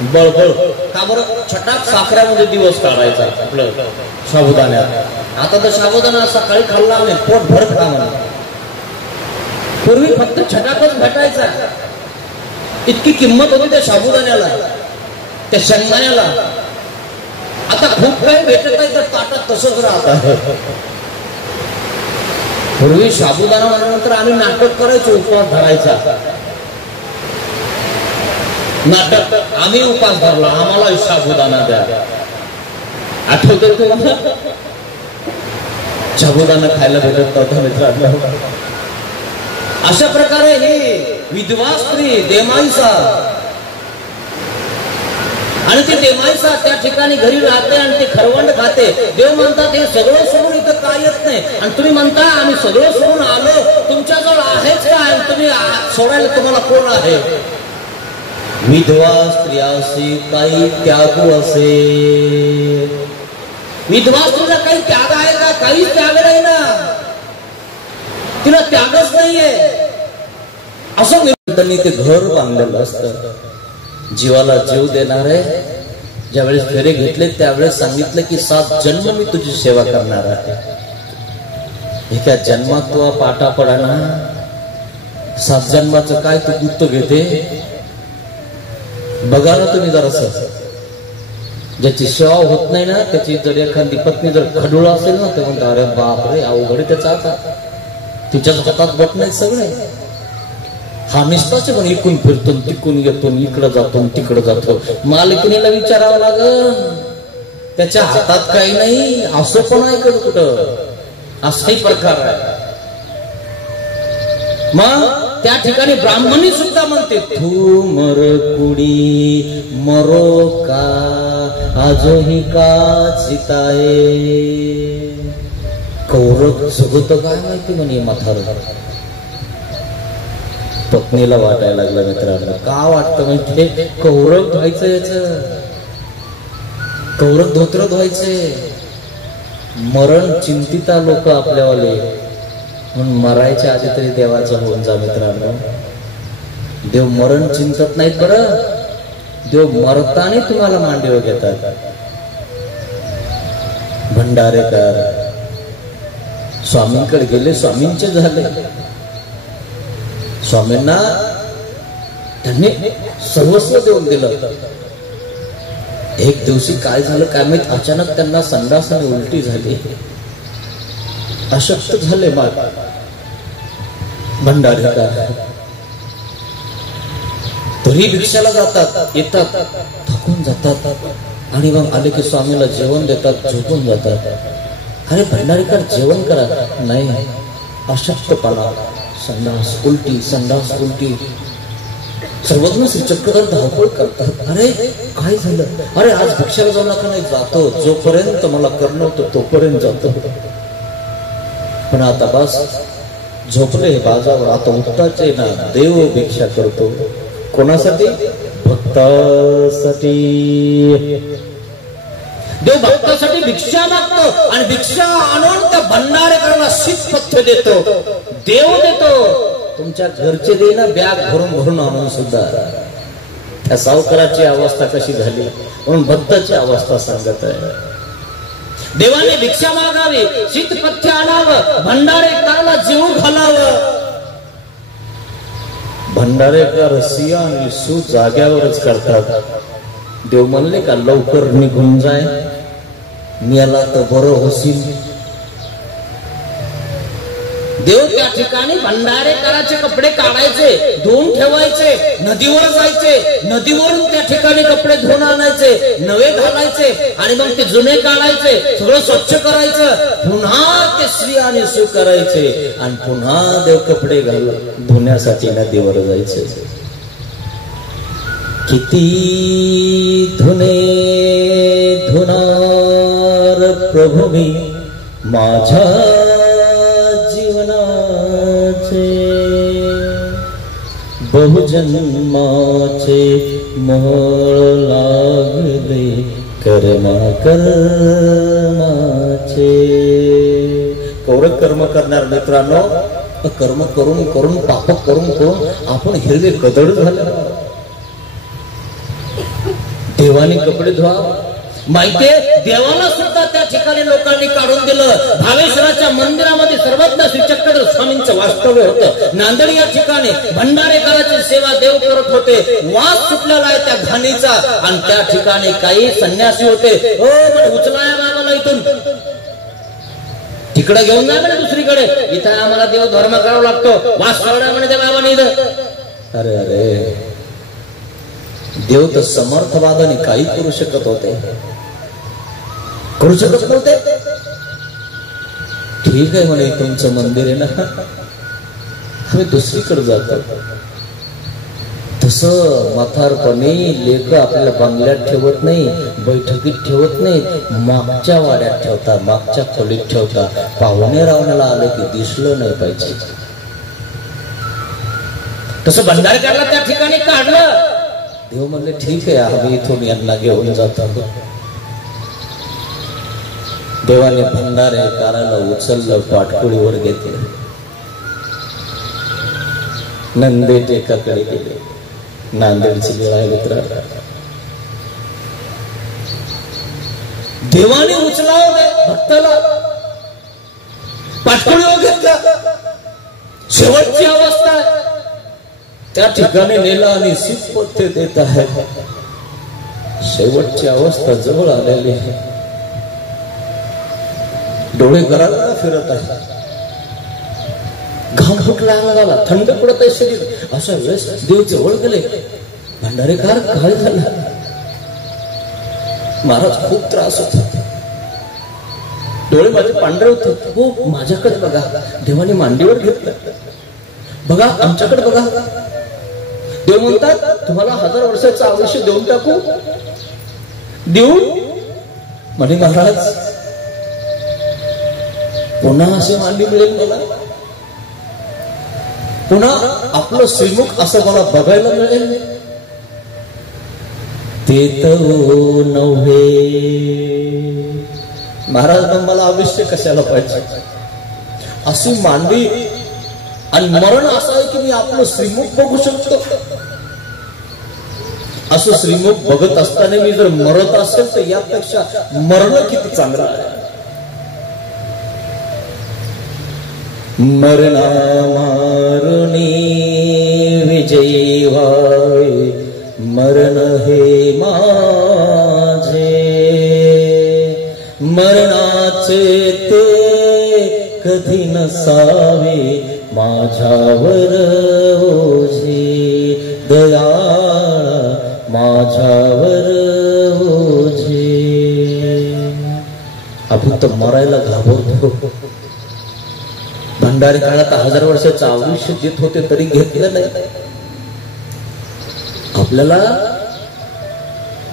बळबळ. का बरं? छटाक साखऱ्यामध्ये दिवस काढायचा आपलं साबुदाण्यात. आता तर साबुदाणा सकाळी खाल्ला नाही, पोट भर खा म्हणा. पूर्वी फक्त छटाकच भेटायचा, इतकी किंमत होती त्या साबुदाण्याला, त्या शेंगदाण्याला. आता खूप काही भेटत आहे तर ताटात तसंच राहत आहे. पूर्वी साबुदाणा म्हणल्यानंतर आम्ही नाटक करायचो, उपवास धरायचा. नाटक आम्ही उपवास धरला, आम्हाला साबुदाणा द्या. आठवतंय तुम्हाला? साबुदाणा खायला भेटत नव्हता मित्रांनो. अशा प्रकारे ही विधवा स्त्री देमाईसा, आणि ती देवायचा त्या ठिकाणी घरी राहते आणि ते खरवंड खाते. देव म्हणतात हे सगळं सोडून इथं काय येत नाही, आणि तुम्ही म्हणता आम्ही सगळं सोडून आलो, तुमच्याजवळ आहेच काय, तुम्ही सोडायला तुम्हाला कोण आहे? विधवा स्त्रियाशी काही त्याग असे. विधवा स्त्रीला काही त्याग आहे का? काहीच त्याग नाही ना, तिला त्यागच नाहीये. असं त्यांनी ते घर बांधलेलं असतं. जीवाला जीव देणारे ज्यावेळेस फेरे घेतले त्यावेळेस सांगितलं की 7 जन्म मी तुझी सेवा करणार आहे. एका जन्मात तू पाटा पडा ना, 7 जन्माचं काय तू गुप्त घेते बघा ना तुम्ही. जरासं ज्याची सेवा होत नाही ना, त्याची जर एखादी पत्नी जर खडूळ असेल ना, तर म्हणतात अरे बापरे अवघड त्याचा आता, तिच्याच हातात बट नाही सगळे. हा निसताच पण इकून फिरतो, तिकून येतो, इकडं जातो, तिकडं जातो. मालकिनीला विचारावं लागल, त्याच्या हातात काही नाही असं पण आहे कुठं, असाही प्रकार आहे. मग त्या ठिकाणी ब्राह्मणी सुद्धा म्हणते तू मर कुडी मरो का आजही का चिताये. कौरव जगत काय माहिती म्हणे म्हातार. पत्नीला वाटायला लागलं मित्रांनो, का वाटतं म्हणजे कौरव धुवायचं, याच कौरव धोत्र धुवायचे. मरण चिंतिता लोक आपल्यावाले, म्हणून मरायच्या आधी तरी देवाचं होऊन जा मित्रांनो. देव मरण चिंतत नाहीत बरं, देव मरताने तुम्हाला मांडीवर घेतात. भंडारेकर स्वामींकडे गेले, स्वामींचे झाले. स्वामींना त्यांनी सर्वस्व देऊन दिलं. एक दिवशी काय झालं काय माहित, अचानक त्यांना संडास आणि उलटी झाली, अशक्त झाले. भंडारेकर तरी भिक्षाला जातात, येतात, थकून जातात, आणि मग आले की स्वामीला जेवण देतात, झोपून जातात. अरे भंडारेकर जेवण करा, नाही अशक्तपणा, संडास उलटी, संडास उलटी. सर्वज्ञ श्री चक्रधर धावपळ करतात. अरे काय झालं? अरे आज भिक्षाला जाऊ नका. नाही जातो, जोपर्यंत मला करणं होतं तोपर्यंत जातो, पण आता बस झोपले बाजावर, आता उठताचे ना. देव भिक्षा करतो कोणासाठी? भक्तासाठी. देव भक्तासाठी भिक्षा मागतो, आणि भिक्षा आणून त्या भंडारेकरांना शीतपथ्य देतो. देव देतो. तुमच्या घरचे देईना बॅग भरून भरून आणून सुद्धा. त्या सावकाराची अवस्था कशी झाली, म्हणून भक्ताची अवस्था सांगत आहे. देवाने भिक्षा मागावी, शीतपथ्य आणावं, भंडारेकराला जीव घालावं. भंडारेकर सिया आणि सू जाग्यावरच करतात. देव म्हणले का लवकर निघून जाय, मेला तर बरं होशील. देव त्या ठिकाणी भंडारेकराचे कपडे काढायचे, धुवून ठेवायचे, नदीवर जायचे, नदीवरून त्या ठिकाणी कपडे धुवून आणायचे, नवे घालायचे, आणि मग ते जुने काढायचे, सगळं स्वच्छ करायचं, पुन्हा ते स्त्री आणि सू करायचे, आणि पुन्हा देव कपडे धुण्यासाठी नदीवर जायचे. किती धुणे धुनार प्रभू मी माझ्या बहुजन्माचे मोळ लागले कर्मा कर्माचे. कौरव कर्म करणार मित्रांनो, कर्म करून करून पाप करून करून आपण हिरवे कदड झाले. देवाने कपडे धुवा, माहितीये देवाला सुद्धा त्या ठिकाणी लोकांनी काढून दिलं. भावेश्वराच्या मंदिरामध्ये सर्वज्ञ श्री चक्रधर स्वामींचं वास्तव्य होतं. नांदेड या ठिकाणी भंडारेकराची सेवा देव करत होते. वास सुटलेला आहे त्या घाणीचा, आणि त्या ठिकाणी काही संन्यासी होते. हो उचलाया बाबाला इथून तिकडे घेऊन जा म्हणे दुसरीकडे, इथं आम्हाला देव धर्म करावा लागतो, वास सोडा म्हणे त्या बाबाने इथं. अरे अरे, देव तर समर्थवादाने काही करू शकत होते, करू शकत नव्हते. ठीक आहे म्हणे तुमचं मंदिर आहे ना, आम्ही दुसरीकडे जातो. तसं म्हातारपणी लेक आपल्याला बंगल्यात ठेवत नाही, बैठकीत ठेवत नाही, मागच्या वाड्यात ठेवता, मागच्या खोलीत ठेवता. पाहुणे रावण्याला आलं की दिसलं नाही पाहिजे. तसं भंडारकरला त्या ठिकाणी काढलं. देव म्हणले ठीक आहे, आम्ही इथून यांना घेऊन जातो. देवाने भंडारकराला उचललं, पाटकुळीवर घेतलं, नंदेटेकाकडे गेले. नांदेडची वेळ आहे मित्र. देवाने उचलावं भक्ताला, पाटकुळीवर घेतलं. शेवटची अवस्था त्या ठिकाणी नेला आणि शिवपत्ते देत आहे. शेवटची अवस्था जवळ आलेली आहे. डोळे घराला फिरत आहे. घाम फुटला अंगाला, थंड पडत आहे शरीर. अशा वेळेस देव जवळ गेले. भंडारेकार काय झाला? महाराज खूप त्रास होता, डोळे माझे पांढरे होते. हो माझ्याकडे बघा. देवाने मांडीवर घेतलं. बघा आमच्याकडे बघा. देव म्हणतात तुम्हाला 1000 वर्षाचं आयुष्य देऊन टाकू. देऊ म्हणे महाराज पुन्हा अशी मांडी मिळेल मला, पुन्हा आपलं श्रीमुख असं मला बघायला मिळेल? ते तर नव्हे महाराज, मला आयुष्य कशाला पाहिजे? अशी मांडी आणि मरण असं आहे की मी आपलं श्रीमुख बघू शकतो. असं श्रीमुख बघत असताना मी जर मरत असेल तर यापेक्षा मरण किती चांगलं आहे. मरणा मारुनी विजयी व्हावे, मरण हे माझे, मरणाचे ते कधी नसावे माझ्यावर ओझे, दयाळा माझ्यावर ओझे. आपण तर मरायला घाबरतो. भंडारकाळात 1000 वर्षाचं आयुष्य देत होते तरी घेतलं नाही. आपल्याला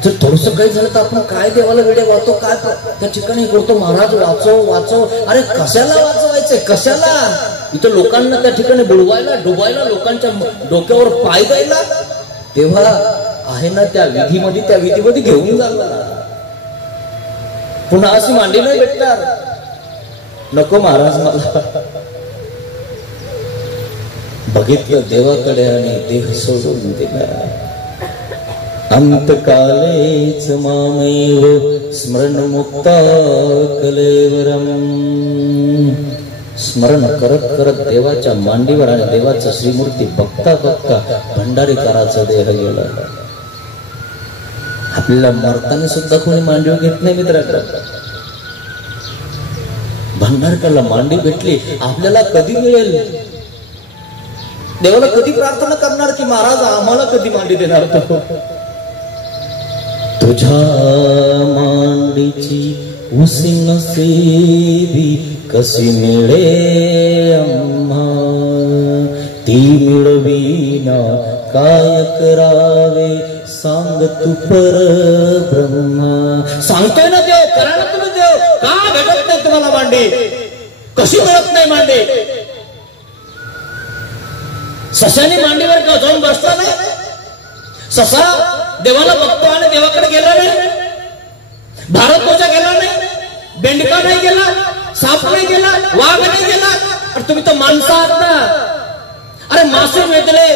जर थोडस काही झालं तर आपण काय देवाला वेडे वाचतो, काय त्या ठिकाणी करतो, महाराज वाचव वाचव. अरे कशाला वाचवायचंय, कशाला? इथं लोकांना त्या ठिकाणी बुडवायला, डुबायला, लोकांच्या डोक्यावर पाय द्यायला. तेव्हा आहे ना त्या विधीमध्ये, त्या विधीमध्ये घेऊन जाणार. पुन्हा अशी मांडी नाही भेटणार. नको महाराज मला. बघितलं देवाकडे आणि देह सोडून दिला. अंतकालेच मामेव स्मरण मुक्ता कलेवरम. स्मरण करत करत देवाच्या मांडीवर आणि देवाचं श्रीमूर्ती बघता बघता भंडारीकाराचा देह गेला. आपल्याला मरताना सुद्धा कोणी मांडीवर घेत नाही मित्रांनो. भंडारकाला मांडी भेटली. आपल्याला कधी मिळेल? देवाला कधी प्रार्थना करणार की महाराज आम्हाला कधी मांडी देणार? तुझ्या मांडीची उसी नसेबी कशी मिळे अम्हा, ती मिळविना काय करावे सांग तू परब्रह्मा. सांगतोय ना देव, करा ना तुम्ही देव. का भेटत नाही तुम्हाला मांडी? कशी मिळत नाही मांडी? सशाने मांडीवर का जाऊन बसला नाही? ससा देवाला बघतो आणि देवाकडे गेला नाही. भारत पूजा गेला नाही, बेंडका नाही गेला, साप नाही गेला, वाघ नाही गेला. अरे तुम्ही तर माणसं आहात ना. अरे मासे वेचले,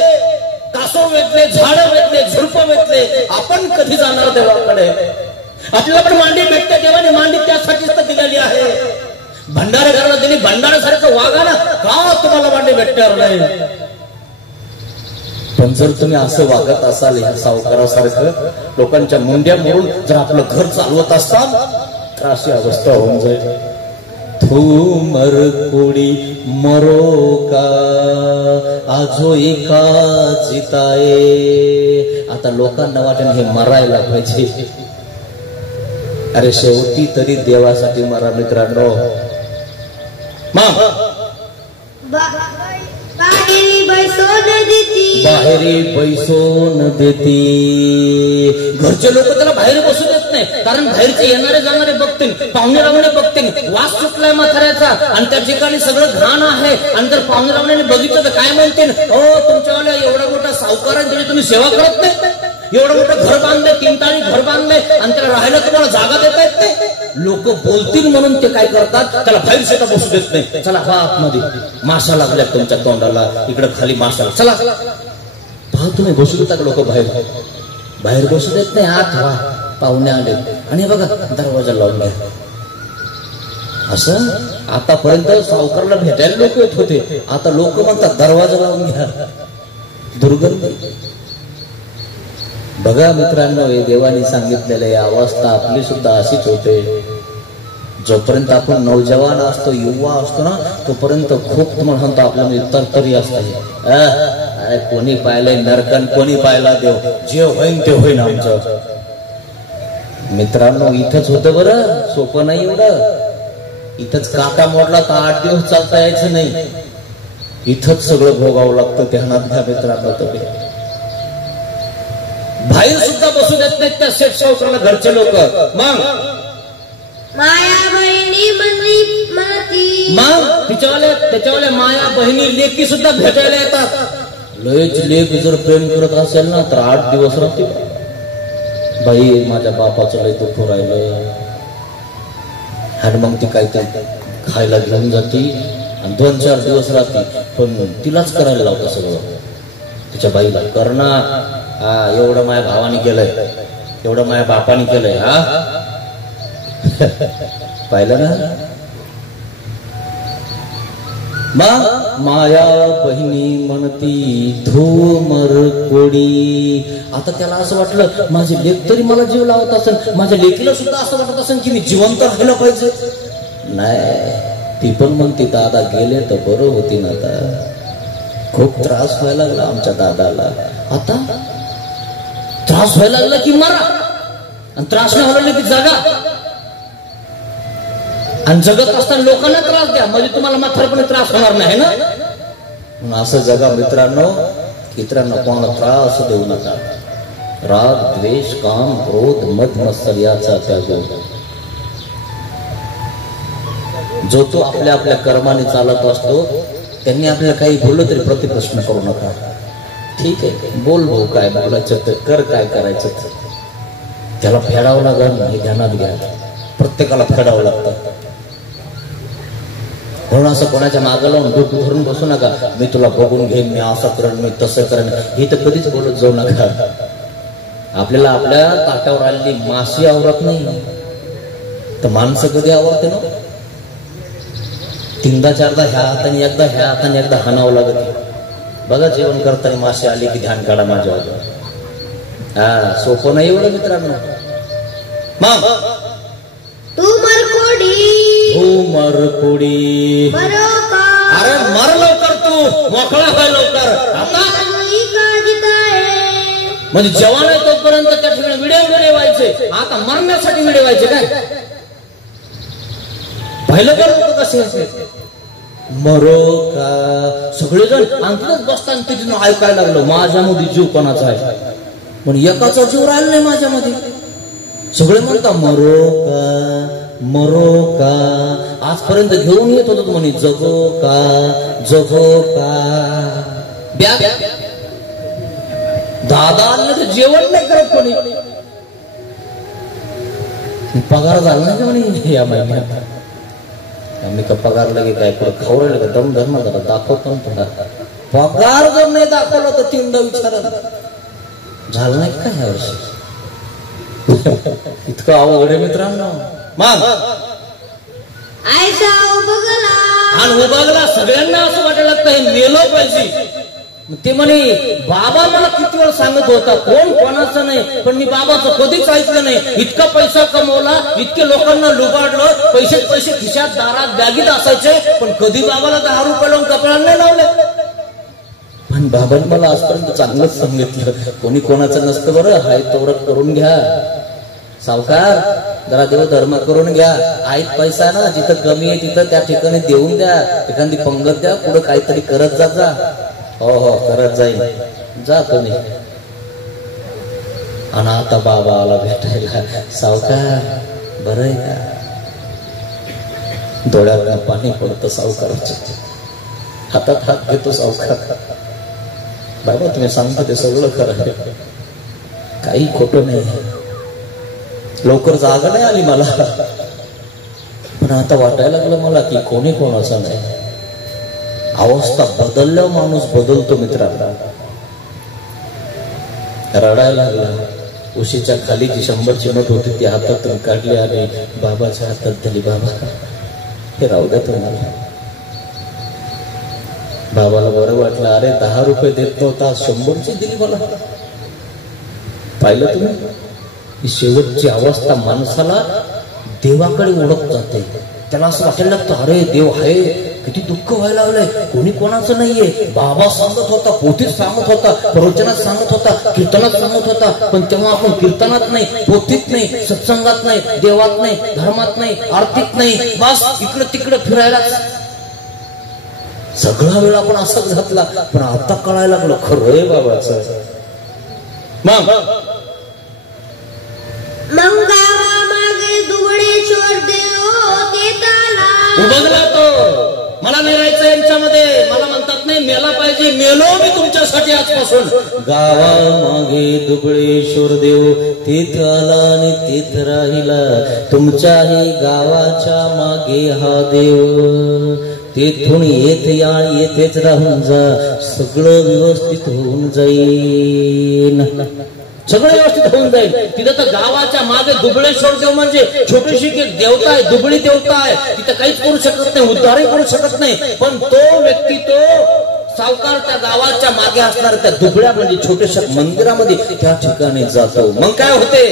कासव वेचले, झाडं वेचले, झुडप वेचले. आपण कधी जाणार देवाकडे? आपल्याला पण मांडी भेटते. देवाने मांडी त्यासाठीच तर दिलेली आहे. भंडारे घराला दिली. भंडाऱ्यासारखं वागा ना, का तुम्हाला मांडी भेटणार नाही? पण जर तुम्ही असं वागत असाल ह्या सावकारासारखं, लोकांच्या मुंड्या मोडून जर आपलं घर चालवत असाल तर अशी अवस्था होऊन जाईल. थू मर कोडी मरो का आजो एका जिताये. आता लोकांना वाटेल हे मरायला पाहिजे. अरे शेवटी तरी देवासाठी मरा मित्रांनो. पाहिली बैसोन दिती बाहेरी बैसून देते. घरचे लोक त्याला बाहेर बसू देत नाही, कारण बाहेरचे येणारे जाणारे बघतील, पाहुणे रावणे बघतील, वास सुटलाय म्हाताऱ्याचा आणि त्या ठिकाणी सगळं घाण आहे. आणि जर पाहुणे रावण्याने बघितलं तर काय म्हणतील, हो तुमच्यावाल्या एवढा मोठा सावकार आहे तरी तुम्ही सेवा करत नाही, एवढं मोठं घर बांधले, 3 तारी घर बांधले आणि त्याला राहायला तुम्हाला जागा देता येत नाही. लोक बोलतील म्हणून ते काय करतात, त्याला बाहेर शेतात बसू देत नाही. चला पहा आतमध्ये माशा लागल्या तुमच्या तोंडाला, इकडे खाली माशा, चला पहा तुम्ही बसू देतात. लोक बाहेर बसू देत नाही, आत व्हा, पाहुणे आले आणि बघा दरवाजा लावून घ्या. असं आतापर्यंत सावकारला भेटायला लोक येत होते, आता लोक म्हणतात दरवाजा लावून घ्या. दुर्गंध. बघा मित्रांनो, हे देवाने सांगितलेलं अवस्था आपली सुद्धा अशीच होते. जोपर्यंत आपण नौजवान असतो, युवा असतो ना, तोपर्यंत खूप तुम्हाला सांगतो आपल्यामध्ये तरतरी असते. कोणी पाहिलंय नरकन, कोणी पाहिला देव, जे होईन ते होईन आमचं. मित्रांनो इथंच होतं बरं, सोपं नाही एवढं. इथंच काटा मोडला तर 8 दिवस चालता यायचं नाही, इथंच सगळं भोगावं लागतं. ध्यानात घ्या मित्रांनो. तुम्ही बाहेर सुद्धा बसू देत नाहीत त्या शेठ सावकाराला घरचे लोक. मग माया बहिणी म्हणती, मग त्याच्यावाल्या माया बहिणी लेकी सुद्धा भेटायला येतात. लयच लेक जर प्रेम करत असेल ना तर 8 दिवस राहते. बाई माझ्या बापाचं लय दुःख राहिलं, आणि मग ती काय खायला घेऊन जाते आणि 2-4 दिवस राहते, पण तिलाच करायला लावतं सगळं. तिच्या बाईला करणा, हा एवढं माझ्या भावाने केलंय, एवढं माझ्या बापाने केलंय. हा पाहिलं ना. मग माया बहिणी म्हणती धूमर कोडी. आता त्याला असं वाटलं माझी लेक तरी मला जीव लावत असेल, माझ्या लेकीला सुद्धा असं वाटत असेल की मी जिवंत राहिलं पाहिजे. नाही, ती पण म्हणती दादा गेले तर बरं होती ना. आता खूप त्रास व्हायला लागला आमच्या दादाला. आता त्रास व्हायला लागला की मारा, आणि त्रास नाही व्हायला की जागा. आणि जगत असताना लोकांना त्रास द्या, म्हणजे तुम्हाला म्हातारपणे त्रास होणार नाही ना. असं जगा मित्रांनो. इतरांना कोणाला त्रास देऊ नका. राग, द्वेष, काम, क्रोध, मद, मत्सर याचा त्याग. जो तो आपल्या आपल्या कर्माने चालत असतो. त्यांनी आपल्याला काही बोललं तरी प्रतिप्रश्न करू नका. ठीक आहे, बोल भाऊ काय बोलायचं तर कर, काय करायचं त्याला फेडावं लागेल, हे ध्यानात घ्या. प्रत्येकाला फेडावं लागतं. म्हणून असं कोणाच्या मागं लावून डोकं धरून बसू नका. मी तुला बघून घेईन, मी असं करेन, मी तसं करेन, हे तर कधीच बोलत जाऊ नका. आपल्याला आपल्या ताटावर आलेली माशी आवरत नाही तर माणसं कधी आवरते ना. 3दा-4दा ह्या हाताने, एकदा ह्या हाताने, एकदा हाणावं लागत. बघा जेवण करताना माशी आली की ध्यान काढा माझ्यावर. हा सोपं नाही एवढं मित्रांनो. मग धूमर कोडी. अरे मर लवकर, तू मोकळा व्हाय लवकर. आता म्हणजे जवान आहे तोपर्यंत त्या ठिकाणी विडे व्हायचे, आता मरण्यासाठी विडे व्हायचे काय. पाहिलं का लोक कसे असे मरो का. सगळेजण अंतच बसताना तिथून ऐकायला लागलो माझ्यामध्ये जीव कोणाचा आहे, पण एकाचा जीव राहिला नाही माझ्यामध्ये. सगळे म्हणतात मरो का मरो का. आजपर्यंत घेऊन येत होतो म्हणे जगो का. दादा आणलं तर जेवण नाही करत कोणी. पगार झाला नाही का म्हणे या महिन्यात. आम्ही का पगार लगे काय पुढे खाऊ राहिलं का दम धर्म जरा दाखवतो थोडा. पगार जर नाही दाखवला तर 3दा विचारत झालं नाही का ह्या वर्षी. इतकं अवघड आहे मित्रांनो. मग आणि उभागला सगळ्यांना असं वाटायला लागतं हे मेलो पाहिजे. ते म्हणे बाबा मला किती वेळ सांगत होता कोण कोणाचं नाही, पण मी बाबाचं कधीच ऐकलं नाही. इतका पैसा कमवला, इतके लोकांना लुबाडलं, पैसे खिशात दारात बॅगीत असायचे, पण कधी बाबाला 10 रुपये लावून कपड्याला नाही लावले. पण बाबांनी मला आजपर्यंत चांगलंच सांगितलं कोणी कोणाचं नसतं बरं. हाय तेवढं करून घ्या सावकार, जरा देव धर्म करून घ्या. आहेत पैसा ना, जिथं कमी आहे तिथं त्या ठिकाणी देऊन द्या, एखादी पंगत द्या, पुढे काहीतरी करत जा. हो करत जाईल. जातो मी. आणि आता बाबा आला भेटायला. सावकार बरं आहे का? डोळ्यात पाणी पडतं सावकाराच्या. हातात हात घेतो सावकार. बाबा तुम्ही सांगता ते सगळं खरं आहे, काही खोटं नाही. लवकर जागा नाही आली मला, पण आता वाटायला लागलं मला की कोणी कोणाचं नाही. अवस्था बदलल्यावर माणूस बदलतो मित्रांनो. रडायला लागला. उशीच्या खाली जी 100ची नोट होती ती हातातून काढली आणि बाबाच्या हातात दिली. बाबा हे राहू द्या तुम्हाला. बाबाला बरं वाटलं. अरे 10 रुपये देत नव्हता, 100ची दिली मला. पाहिलं तुम्ही, ही शेवटची अवस्था माणसाला देवाकडे ओळख जाते. त्याला असं वाटायला लागतं अरे देव आहे, किती दुःख व्हायला लागलंय, कोणी कोणाचं नाहीये. बाबा सांगत होता, पोथीत सांगत होता, प्रवचनात सांगत होता, कीर्तनात सांगत होता, पण तेव्हा आपण कीर्तनात नाही, पोथीत नाही, सत्संगात नाही, देवात नाही, धर्मात नाही, आरतीत नाही, बस इकडे तिकडे फिरायला सगळा वेळ आपण असाच घातला. पण आता कळायला लागलं खरं आहे बाबाचं. मग गावामागे दुबळेश्वर देव उभगला तो. मला नाही राहायचं यांच्यामध्ये. मला म्हणतात नाही मेला पाहिजे. मेलो मी तुमच्यासाठी आजपासून. गावामागे दुबळेश्वर देव तिथ आला आणि तिथ राहिला. तुमच्याही गावाच्या मागे हा देव. तेथून येथ या, येथेच राहून जा, सगळं व्यवस्थित होऊन जाईल. सगळं व्यवस्थित होऊन जाईल. तिथं तर गावाच्या मागे दुबळेश्वर देव म्हणजे छोटीशी देवता आहे, दुबळी देवता आहे. तिथं काहीच करू शकत नाही, उद्धारही करू शकत नाही. पण तो व्यक्ती, तो सावकार त्या गावाच्या मागे असणार त्या दुबळ्या म्हणजे छोट्याशा मंदिरामध्ये त्या ठिकाणी जातो. मग काय होते?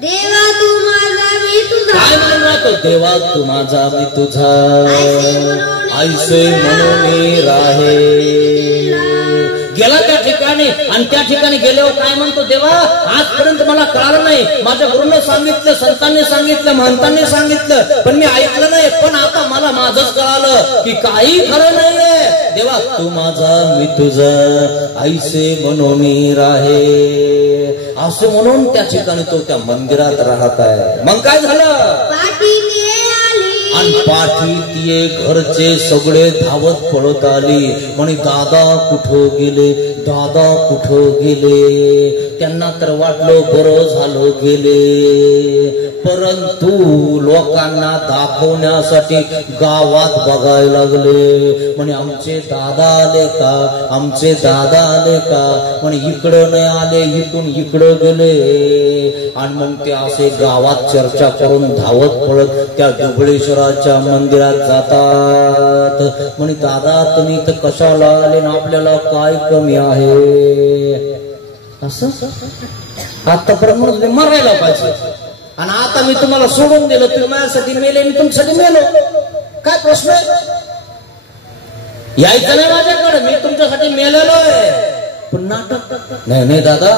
देवा तू माझा मी तुझा. काय म्हणून राहतो? देवा तू माझा मी तुझा, ऐसे म्हणून राहे. गेला त्या ठिकाणी आणि त्या ठिकाणी गेल्यावर काय म्हणतो? देवा आजपर्यंत मला कळालं नाही. माझ्या गुरुनं सांगितलं, संतांनी सांगितलं, महंतांनी सांगितलं, पण मी ऐकलं नाही. पण आता मला माझंच कळालं की काही खरं नाहीये. देवा तू माझा मी तुझा, ऐसे म्हणून राहे. असं म्हणून त्या ठिकाणी तो त्या मंदिरात राहत आहे. मग काय झालं? आणि पाठी तिये घरचे सगळे धावत पळत आली. म्हणे दादा कुठं गेले, दादा कुठं गेले. त्यांना तर वाटलं बरं झालं गेले, परंतु लोकांना दाखवण्यासाठी गावात बघायला लागले. म्हणे आमचे दादा आले का, आमचे दादा आले का. म्हणे इकडं नाही आले, इकडून इकडं गेले. आणि मग ते असे गावात चर्चा करून धावत पळत त्या दुबळेश्वराच्या मंदिरात जातात. म्हणे दादा तुम्ही तर कशाला आले ना, आपल्याला काय कमी आहे. असं आतापर्यंत मरायला पाहिजे आणि आता मी तुम्हाला सोडून दिलं, तुम्ही माझ्यासाठी मेले, मी तुमच्यासाठी मेलो. काय प्रश्न आहे? यायचं नाही माझ्याकडे, मी तुमच्यासाठी मेलेलो आहे. पण नाटक नाही नाही दादा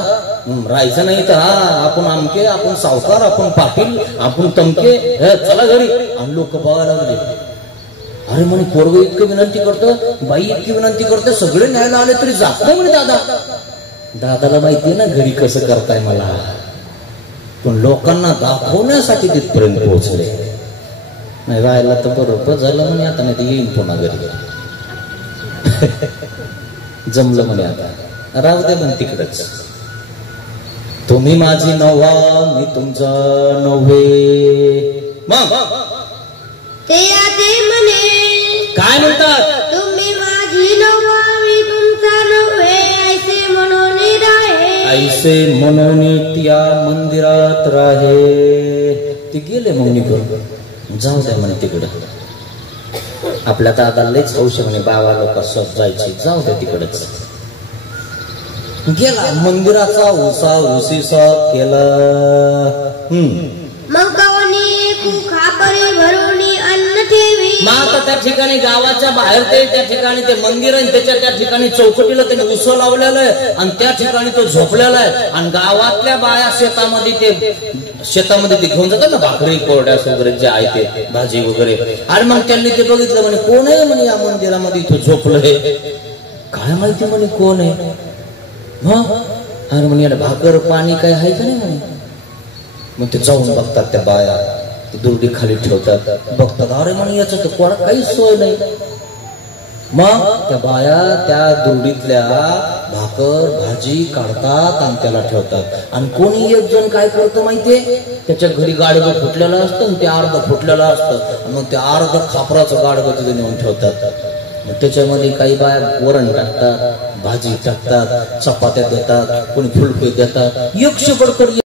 राहायचं नाही तर हा आपण आमके, आपण सावकार, आपण पाटील, आपण तमके, चला घरी. आणि लोक बघायला लागले. अरे म्हणे पोरग इतकं विनंती करतं, बाई इतकी विनंती करते, सगळे न्यायला आले तरी जात नाही म्हणे दादा. दादाला माहितीये ना घरी कसं करताय मला, पण लोकांना दाखवण्यासाठी तिथपर्यंत पोहोचले. नाही राहायला तर बरोबर झालं म्हणे, आता नाही तर येईन पुन्हा घरी. जमलं म्हणे आता राहू दे म्हणे तिकडच. तुम्ही माझी नव्हा, मी तुमचा नव्हे. मग ते म्हणे काय म्हणतात? तुम्ही माझी नव्हा, मी तुमचा नव्हे, ऐसे म्हणून राहे. ऐसे म्हणून त्या मंदिरात राहे. ते गेले मग निघून. जाऊ द्या म्हणे तिकडे, आपल्या दादाला लयच हौश म्हणे, बाबा लोक सब जायची, जाऊ द्या तिकडच. गेला मंदिराचा उसा उसीसा केला. मग गावाने खापरे भरून अन्न ठेवी. मग आता त्या ठिकाणी गावाच्या बाहेर ते त्या ठिकाणी ते मंदिर आहे, त्याच्या त्या ठिकाणी चौकटीला त्याने उसं लावलेलं आहे आणि त्या ठिकाणी तो झोपलेला आहे. आणि गावातल्या बाया शेतामध्ये ते घेऊन जातात ना भाकरी कोरड्यास वगैरे जे आहे ते भाजी वगैरे. आणि मग त्यांनी ते बघितलं म्हणे कोण आहे म्हणे या मंदिरामध्ये इथं झोपलंय. काय माहिती म्हणे कोण आहे. मग अरे म्हणे भाकर पाणी काय आहे का नाही म्हणे. मग ते जाऊन बघतात त्या बाया, ती दुर्डी खाली ठेवतात, बघतात अरे म्हणे याचं तर कोणा काहीच सोय नाही. मग त्या बाया त्या दुर्डीतल्या भाकर भाजी काढतात आणि त्याला ठेवतात. आणि कोणी एक जण काय करतं माहितीये, त्याच्या घरी गाडगं फुटलेलं असतं आणि ते अर्ध फुटलेलं असतं. मग ते अर्ध खापराचं गाडगं तिथे नेऊन ठेवतात. मग त्याच्यामध्ये काही बाया वरण टाकतात, भाजी टाकतात, चपात्या देतात, कोणी फुलके देतात. 100 बडकर